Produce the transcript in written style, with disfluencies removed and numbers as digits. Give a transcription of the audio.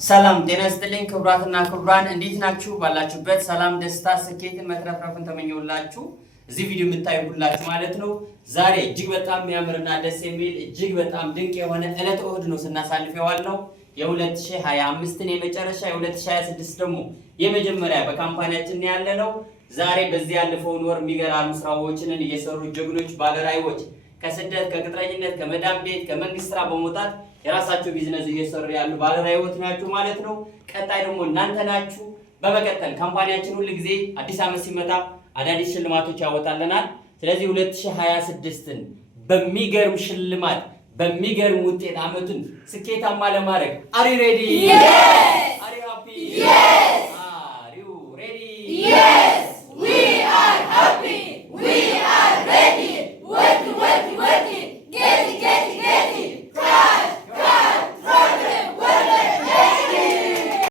ሰላም ጤና ይስጥልኝ ክቡራትና ክቡራን እንዴት ናችሁ? ባላችሁበት ሰላም ደስታ ስኬትን መትረፍረፍን ተመኘውላችሁ። እዚህ ቪዲዮ የምታዩ ሁላችሁ ማለት ነው ዛሬ እጅግ በጣም የሚያምርና ደስ የሚል እጅግ በጣም ድንቅ የሆነ ዕለተ እሑድ ነው ስናሳልፍ የዋልነው የ2025ን የመጨረሻ የ2026 ደግሞ የመጀመሪያ በካምፓኒያችን ያለነው ዛሬ በዚህ ያለፈውን ወር የሚገራርሙ ስራዎችን እየሰሩ ጀግኖች ባለራዕዮች ከስደት ከቅጥረኝነት ከመዳም ቤት ከመንግስት ስራ በመውጣት የራሳቸው ቢዝነስ እየሰሩ ያሉ ባለራዕዮች ናችሁ ማለት ነው። ቀጣይ ደግሞ እናንተ ናችሁ። በመቀጠል ካምፓኒያችን ሁሉ ጊዜ አዲስ ዓመት ሲመጣ አዳዲስ ሽልማቶች ያወጣልናል። ስለዚህ 2026ን በሚገርም ሽልማት በሚገርም ውጤት ዓመቱን ስኬታማ ለማድረግ አሪ ሬዲ? አሪ ሃፒ?